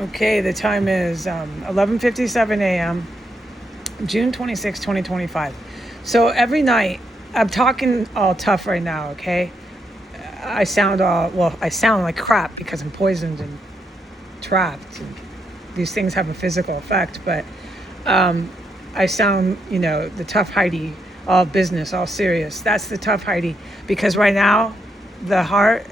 Okay, the time is 11:57 a.m., June 26, 2025. So every night, I'm talking all tough right now, okay? I sound like crap because I'm poisoned and trapped. And these things have a physical effect, but I sound, the tough Heidi, all business, all serious. That's the tough Heidi because right now, the heart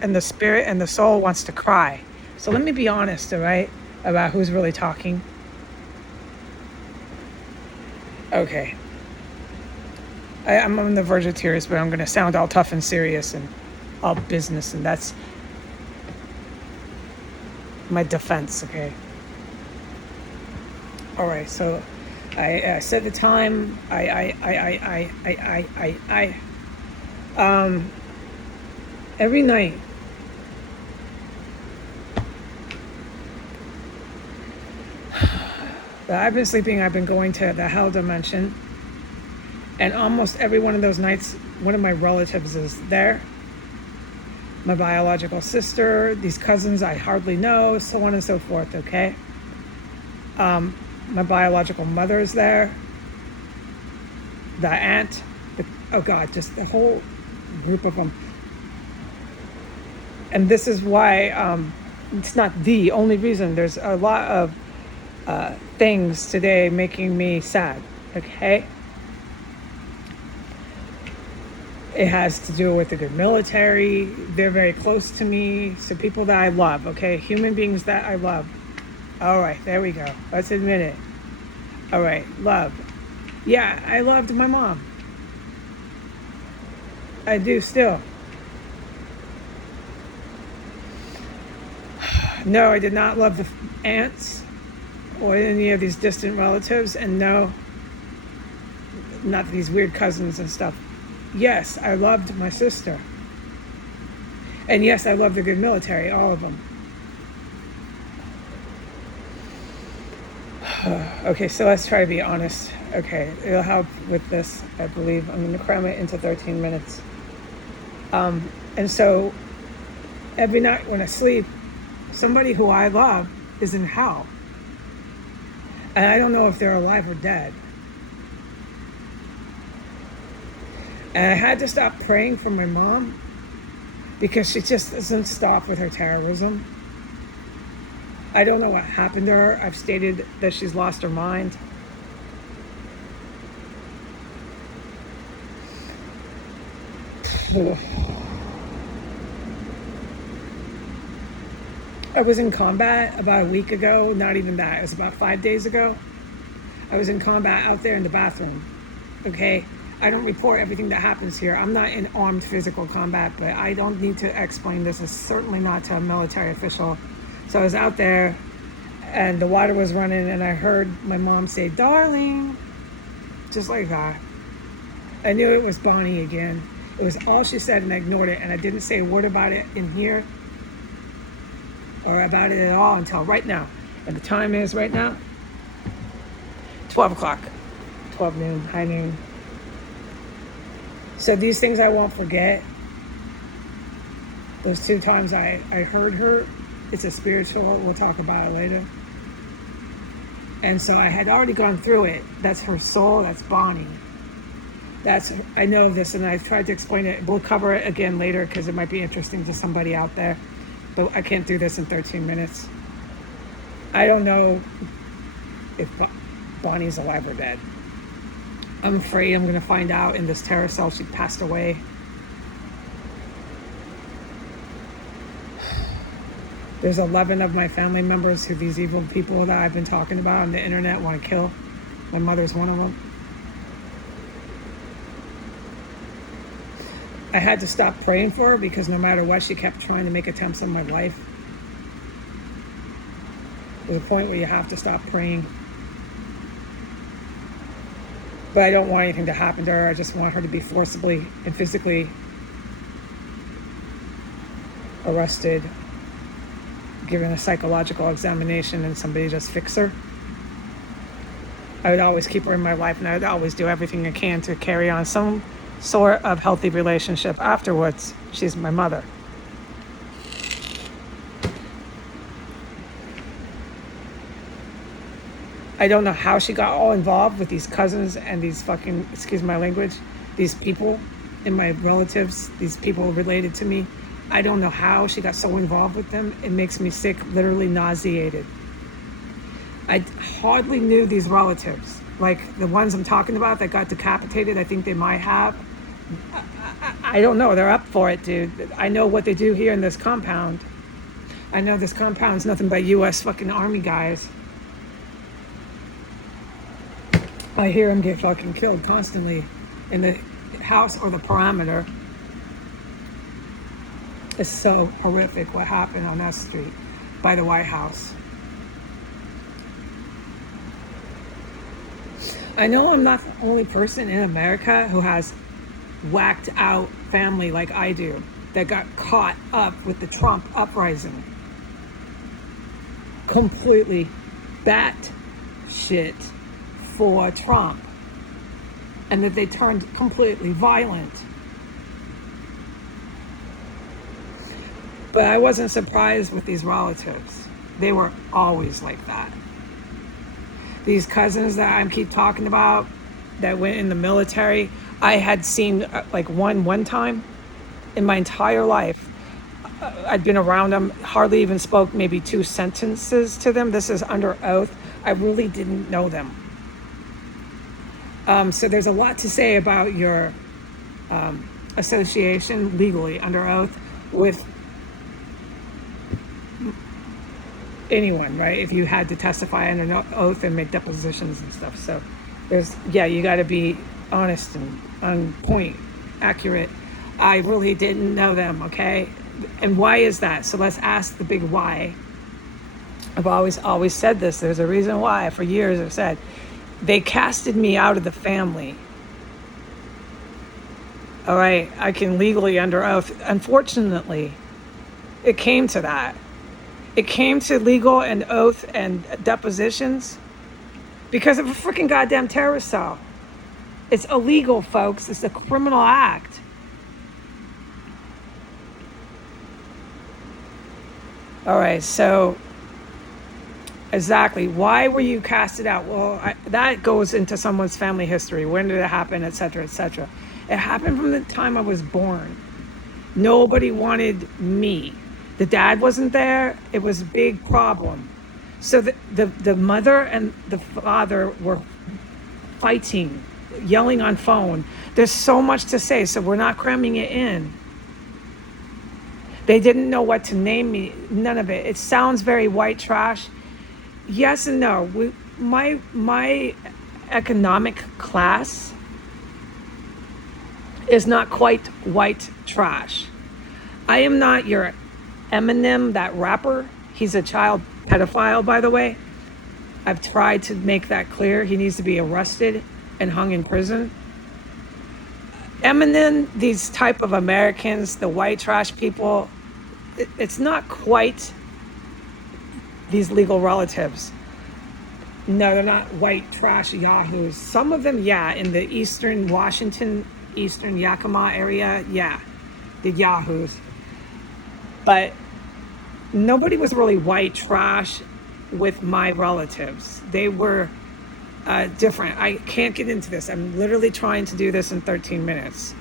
and the spirit and the soul wants to cry. So let me be honest, all right, about who's really talking. Okay. I'm on the verge of tears, but I'm going to sound all tough and serious and all business, and that's my defense, okay? All right, so I set the time. Every night, that I've been sleeping, I've been going to the hell dimension, and almost every one of those nights, one of my relatives is there. My biological sister, these cousins I hardly know, so on and so forth, okay? My biological mother is there, the aunt, oh God, just the whole group of them. And this is why it's not the only reason. There's a lot of things today making me sad, okay? It has to do with the good military. They're very close to me. So people that I love, okay? Human beings that I love. All right, there we go. Let's admit it. All right, love. Yeah, I loved my mom. I do still. No, I did not love the aunts or any of these distant relatives. And no, not these weird cousins and stuff. Yes, I loved my sister. And yes, I love the good military, all of them. Okay, so let's try to be honest. Okay, it'll help with this, I believe. I'm going to cram it into 13 minutes. And so every night when I sleep, somebody who I love is in hell. And I don't know if they're alive or dead. And I had to stop praying for my mom because she just doesn't stop with her terrorism. I don't know what happened to her. I've stated that she's lost her mind. I was in combat about a week ago. Not even that. It was about 5 days ago. I was in combat out there in the bathroom. Okay? I don't report everything that happens here. I'm not in armed physical combat, but I don't need to explain this. It's certainly not to a military official. So I was out there and the water was running and I heard my mom say, "Darling," just like that. I knew it was Bonnie again. It was all she said and I ignored it, and I didn't say a word about it in here or about it at all until right now. And the time is right now 12 o'clock, 12 noon, high noon. So these things I won't forget. Those 2 times I heard her, it's a spiritual, we'll talk about it later. And so I had already gone through it. That's her soul, that's Bonnie. I know this, and I've tried to explain it. We'll cover it again later because it might be interesting to somebody out there. But I can't do this in 13 minutes. I don't know if Bonnie's alive or dead. I'm afraid I'm going to find out in this terror cell she passed away. There's 11 of my family members who these evil people that I've been talking about on the internet want to kill. My mother's one of them. I had to stop praying for her because no matter what, she kept trying to make attempts on my life. There's a point where you have to stop praying. But I don't want anything to happen to her. I just want her to be forcibly and physically arrested, given a psychological examination, and somebody just fix her. I would always keep her in my life, and I would always do everything I can to carry on some sort of healthy relationship afterwards. She's my mother. I don't know how she got all involved with these cousins and these fucking, excuse my language, these people and my relatives, these people related to me. I don't know how she got so involved with them. It makes me sick, literally nauseated. I hardly knew these relatives. Like the ones I'm talking about that got decapitated, I think they might have. I don't know. They're up for it, dude. I know what they do here in this compound. I know this compound's nothing but U.S. fucking Army guys. I hear them get fucking killed constantly in the house or the perimeter. It's so horrific what happened on that street by the White House. I know I'm not the only person in America who has whacked out family like I do that got caught up with the Trump uprising. Completely bat shit for Trump. And that they turned completely violent. But I wasn't surprised with these relatives. They were always like that. These cousins that I keep talking about that went in the military, I had seen like one time in my entire life. I'd been around them, hardly even spoke maybe 2 sentences to them. This is under oath. I really didn't know them. So there's a lot to say about your association legally under oath with anyone, right? If you had to testify under an oath and make depositions and stuff. So you got to be honest and on point, accurate. I really didn't know them, okay? And why is that? So let's ask the big why. I've always said this. There's a reason why. For years I've said, they casted me out of the family. All right, I can legally under oath. Unfortunately, it came to that. It came to legal and oath and depositions because of a freaking goddamn terrorist cell. It's illegal, folks. It's a criminal act. All right, so exactly. Why were you casted out? Well, that goes into someone's family history. When did it happen, et cetera, et cetera. It happened from the time I was born. Nobody wanted me. The dad wasn't there. It was a big problem. So the mother and the father were fighting, yelling on phone. There's so much to say, so we're not cramming it in. They didn't know what to name me. None of it. It sounds very white trash. Yes and no. My economic class is not quite white trash. I am not your Eminem, that rapper. He's a child pedophile, by the way. I've tried to make that clear. He needs to be arrested and hung in prison. Eminem, these type of Americans, the white trash people, it's not quite these legal relatives. No, they're not white trash yahoos. Some of them, yeah, in the eastern Washington, eastern Yakima area, yeah, the yahoos. But nobody was really white trash with my relatives. They were different. I can't get into this. I'm literally trying to do this in 13 minutes.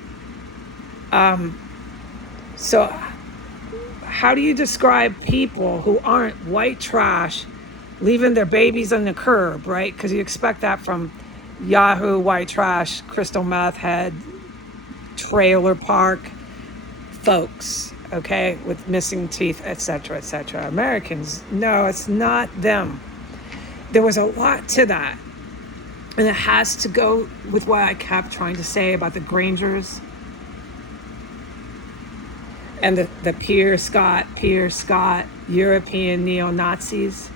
So how do you describe people who aren't white trash leaving their babies on the curb, right? Because you expect that from Yahoo, white trash, crystal meth head, trailer park folks, okay, with missing teeth, etc., etc. Americans, no, it's not them. There was a lot to that. And it has to go with what I kept trying to say about the Grangers and the Pierre Scott, European neo-Nazis.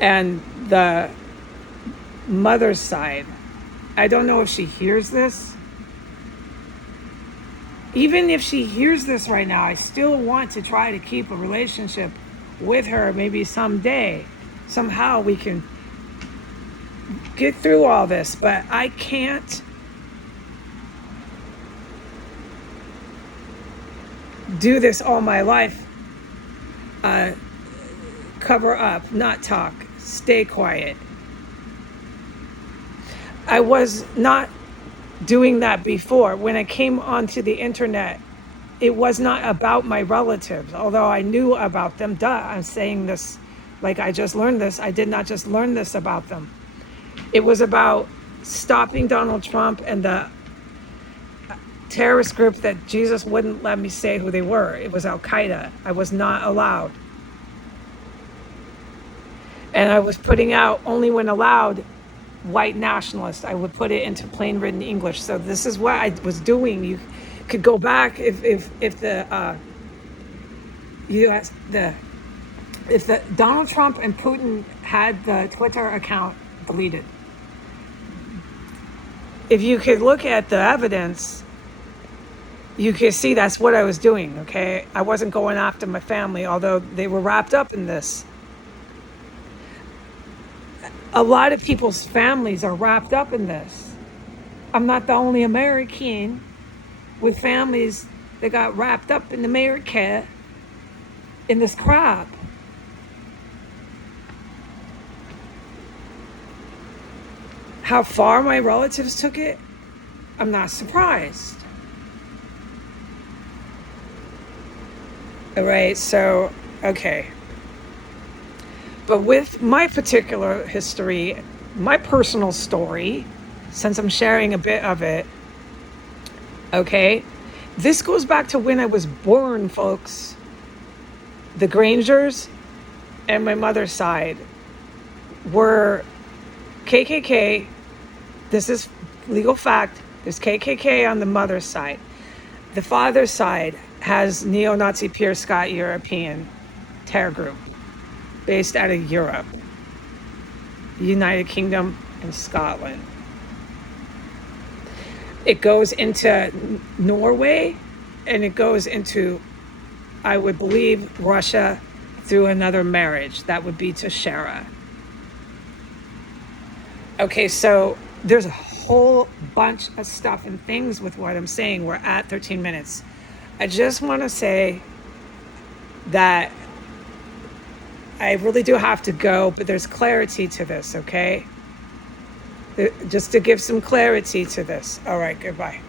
And the mother's side, I don't know if she hears this. Even if she hears this right now, I still want to try to keep a relationship with her. Maybe someday, somehow we can get through all this, but I can't do this all my life. Cover up, not talk. stay quiet. I was not doing that before. When I came onto the internet, it was not about my relatives, although I knew about them. Duh, I'm saying this like I just learned this. I did not just learn this about them. It was about stopping Donald Trump and the terrorist group that Jesus wouldn't let me say who they were. It was Al Qaeda. I was not allowed. And I was putting out, only when allowed, white nationalist. I would put it into plain written English. So this is what I was doing. You could go back if the if the Donald Trump and Putin had the Twitter account deleted. If you could look at the evidence, you could see that's what I was doing, okay? I wasn't going after my family, although they were wrapped up in this. A lot of people's families are wrapped up in this. I'm not the only American with families that got wrapped up in America in this crap. How far my relatives took it, I'm not surprised. All right, so, okay. But with my particular history, my personal story, since I'm sharing a bit of it, okay, this goes back to when I was born, folks. The Grangers and my mother's side were KKK. This is legal fact. There's KKK on the mother's side. The father's side has neo-Nazi Pure Scott European terror group based out of Europe, United Kingdom, and Scotland. It goes into Norway, and it goes into, I would believe, Russia through another marriage. That would be to Shara. Okay, so there's a whole bunch of stuff and things with what I'm saying. We're at 13 minutes. I just want to say that I really do have to go, but there's clarity to this, okay? Just to give some clarity to this. All right, goodbye.